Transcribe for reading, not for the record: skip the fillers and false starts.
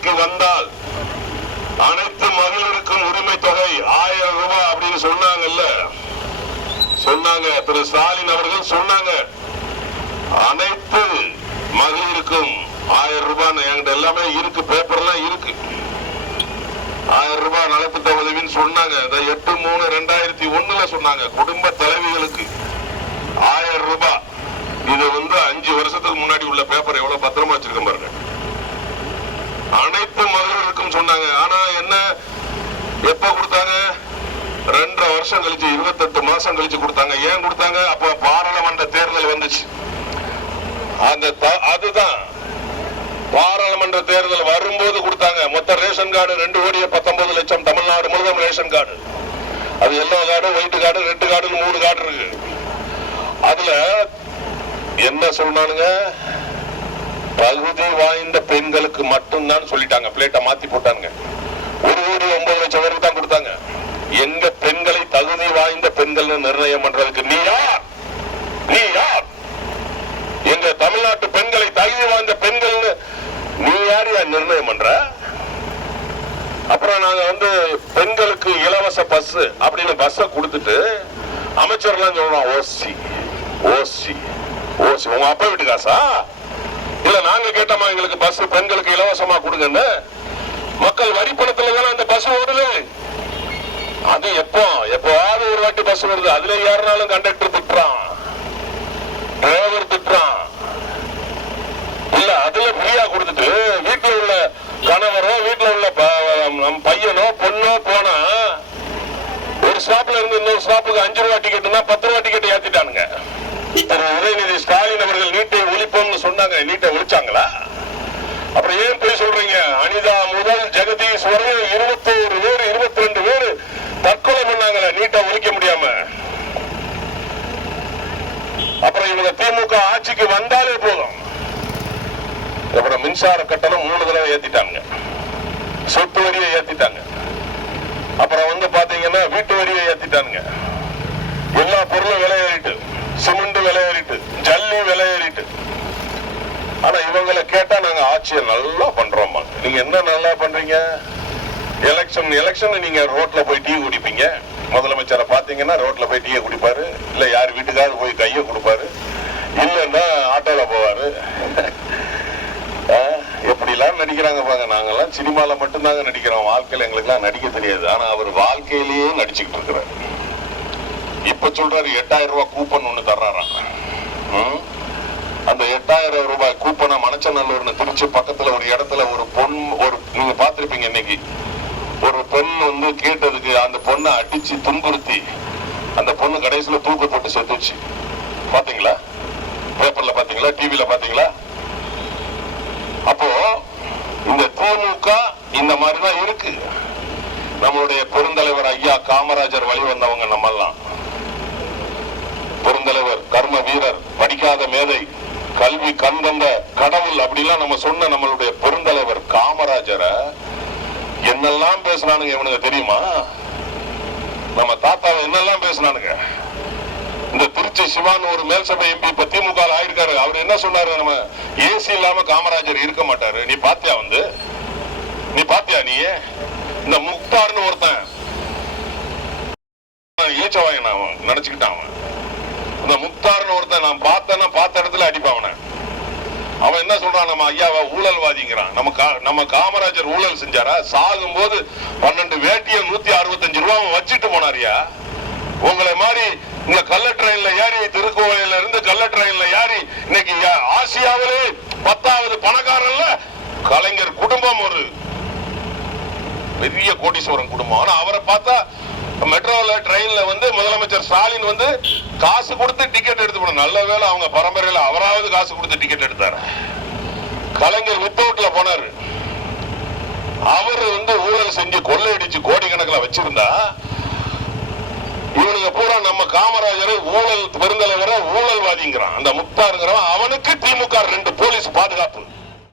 ஆட்சிக்கு வந்தால் அனைத்து மகளிருக்கும் உரிமை தொகை 1000 ரூபாய் அப்படின்னு சொன்னாங்கல்ல, சொன்னாங்க. திரு ஸ்டாலின் அவர்கள் சொன்னாங்க, அனைத்து மகளிருக்கும் 1000 ரூபாய். என்கிட்ட எல்லாமே இருக்கு, பேப்பர்லாம் இருக்கு. 1000 ரூபாய் நலத்திட்ட உதவின்னு சொன்னாங்க. 8/3/2001 சொன்னாங்க. குடும்ப தலைவிகளுக்கு 1000 ரூபாய். இது 5 வருஷத்துக்கு முன்னாடி உள்ள பேப்பர் எவ்வளவு பத்திரமா வச்சிருக்க பாருங்க. அனைத்து மகளிருக்கும் சொன்னாங்க. ஆனா என்ன, எப்ப கொடுத்தாங்க? 2.5 வருஷம் கழிச்சு, 28 மாசம் கழிச்சு கொடுத்தாங்க. ஏன் கொடுத்தாங்க? அப்ப பாராளுமன்ற தேர்தல் வந்துச்சு. அதுதான் பாராளுமன்ற தேர்தல் வரும்போது கொடுத்தாங்க. மொத்த ரேஷன் கார்டு 2,19,00,000 தமிழ்நாடு முழுவதும் ரேஷன் கார்டு. அது yellow card, white card, red card, 3 card இருக்கு. அதுல என்ன சொன்னானுங்க? தகுதி வாய்ந்த பெண்களுக்கு மட்டும்தான் சொல்லிட்டாங்க. பிளேட்டை மாத்தி போட்டாங்க. 1,09,00,000 பேருக்கு தான் கொடுத்தாங்க. எங்க பெண்களை தகுதி வாய்ந்த பெண்கள் நிர்ணயம் பண்றதுக்கு நீ யார்? நீ யார்? எங்க தமிழ்நாட்டு பெண்களை தகுதி வாய்ந்த பெண்கள் நீ யார் நிர்ணயம் பண்ற? அப்புறம் நாங்க பெண்களுக்கு இலவச பஸ் அப்படின்னு பஸ் கொடுத்துட்டு அமைச்சர்லாம் சொல்றோம் ஓசி ஓசி ஓசி. உங்க அப்பா வீட்டு காசா? இல்ல நாங்க கேட்டோமா எங்களுக்கு பஸ் பெண்களுக்கு இலவசமா கொடுங்கன்னு? மக்கள் வரி பணத்துல தானே அந்த பஸ் ஓடுது. அது எப்போவாவது ஒரு வாட்டி பஸ் வருது. அதுல யாருனாலும் கண்டக்டர் திட்டுறான், டிரைவர் திட்டுறான். இல்ல அதுல ஃப்ரீயா கொடுத்துட்டு வீட்டுல உள்ள கணவரோ வீட்டுல உள்ள பையனோ பொண்ணோ போனா ஒரு ஸ்டாப்ல இருந்து இன்னொரு ஸ்டாப்புக்கு 5 ரூபாய் டிக்கெட்னா 10 ரூபாய் டிக்கெட் ஏத்திட்டானுங்க. உதயநிதி ஸ்டாலின் அவர்கள் நீட்டை ஒழிப்போம்னு சொன்னாங்க. நீட்டை ஒழிச்சாங்களா? அப்புறம் ஏன் போய் சொல்றீங்க? அனிதா முதல் ஜெகதீஷ் வரை 21 பேர் 22 பேர் தற்கொலை பண்ணாங்களே நீட்டை ஒழிக்க முடியாம. அப்புறம் இவங்க திமுக ஆட்சிக்கு வந்தாலே போதும். அப்புறம் மின்சார கட்டணம் 3 தடவை ஏத்திட்டாங்க, சொத்து வரியை ஏத்திட்டாங்க, அப்புறம் பாத்தீங்கன்னா வீட்டு வரியை ஏத்திட்டாங்க. எல்லா பொருளும் விலை ஏறிட்டு, சிமெண்ட் விலை ஏறிட்டு, ஜல்லி விலை ஏறிட்டு. ஆனா இவங்களை கேட்டா நாங்க ஆட்சியை நல்லா பண்றோம். நீங்க என்ன நல்லா பண்றீங்க? எலெக்ஷன் நீங்க ரோட்ல போய் டீ குடிப்பீங்க. முதலமைச்சரை பாத்தீங்கன்னா ரோட்ல போய் டீயை குடிப்பாரு, இல்ல யார் வீட்டுக்காவது போய் கையை கொடுப்பாரு, இல்லன்னா ஆட்டோல போவாரு. எப்படி எல்லாம் நடிக்கிறாங்க பாங்க. நாங்கெல்லாம் சினிமால மட்டும்தாங்க நடிக்கிறோம். வாழ்க்கையில எங்களுக்கு எல்லாம் நடிக்க தெரியாது. ஆனா அவர் வாழ்க்கையிலேயே நடிச்சுக்கிட்டு இருக்கிறார். இப்ப சொல்றாரு 8000 ரூபாய் கூப்பன் ஒண்ணு தர்றாராம். அந்த 8000 ரூபாய் கூப்பனை மணச்சநல்லூர்னு திருச்சி பக்கத்துல ஒரு இடத்துல நீங்க பாத்திருப்பீங்க. இன்னைக்கு ஒரு பெண் கேட்டதுக்கு அந்த பொண்ணை அடிச்சு துன்புறுத்தி அந்த பொண்ணு கடைசியில தூக்கு போட்டு செத்துச்சு. பாத்தீங்களா? பேப்பர்ல பாத்தீங்களா? டிவில பாத்தீங்களா? அப்போ இந்த திமுக இந்த மாதிரிதான் இருக்கு. நம்மளுடைய பெருந்தலைவர் ஐயா காமராஜர் வழி வந்தவங்க நம்ம எல்லாம். பெருந்தலைவர், கர்ம வீரர், படிக்காத மேதை, கல்வி கண்கண்ட கடவுள் அப்படிலாம் நம்ம சொன்ன நம்மளுடைய பெருந்தலைவர் காமராஜரை என்னெல்லாம் பேசினானுங்க இவனுக்கு தெரியுமா? நம்ம தாத்தாவை என்னெல்லாம் பேசினானுங்க. இந்த திருச்சி சிவான் ஒரு மேல்சபை எம்பி இப்ப திமுக ஆயிருக்காரு. அவர் என்ன சொன்னாரு? நம்ம ஏசி இல்லாம காமராஜர் இருக்க மாட்டாரு. நீ பாத்தியா? நீ பாத்தியா? நீ இந்த முக்தார்னு ஒருத்தன் ஏச்சவாயன் அவன் நினைச்சுக்கிட்டான். அவன் இந்த முக்தார்னு ஒருத்தன் நான் பார்த்த இடத்துல அடிப்பான். அவன் என்ன சொல்றான்? நம்ம ஐயாவை ஊழல்வாதிங்கிறான். நம்ம காமராஜர் ஊழல் செஞ்சாரா? சாகும் போது 12 வேட்டியை 165 ரூபாய் வச்சுட்டு போனாரியா? உங்களை மாதிரி இந்த கள்ள ட்ரெயின்ல ஏறி திருக்கோயில இருந்து கள்ள ட்ரெயின்ல ஏறி இன்னைக்கு ஆசியாவிலே 10வது பணக்காரன்ல கலைஞர் குடும்பம் ஒரு பெரிய கோடீஸ்வரன் குடும்பம். ஆனா அவரை பார்த்தா மெட்ரோல ட்ரெயின்ல முதலமைச்சர் ஸ்டாலின் காசு கொடுத்து டிக்கெட் எடுத்து போன. நல்ல வேலை அவங்க பரம்பரையில அவராவது காசு கொடுத்து டிக்கெட் எடுத்தாரு. கலைஞர் வித்தவுட்ல போனாரு. அவரு ஊழல் செஞ்சு கொள்ளையடிச்சு கோடிக்கணக்கில் வச்சிருந்தா இவனுங்க பூரா நம்ம காமராஜரை ஊழல் பெருந்தலைவரை ஊழல்வாதிங்கிறான். அந்த முக்தாருங்கிறவன் அவனுக்கு திமுக 2 போலீஸ் பாதுகாப்பு.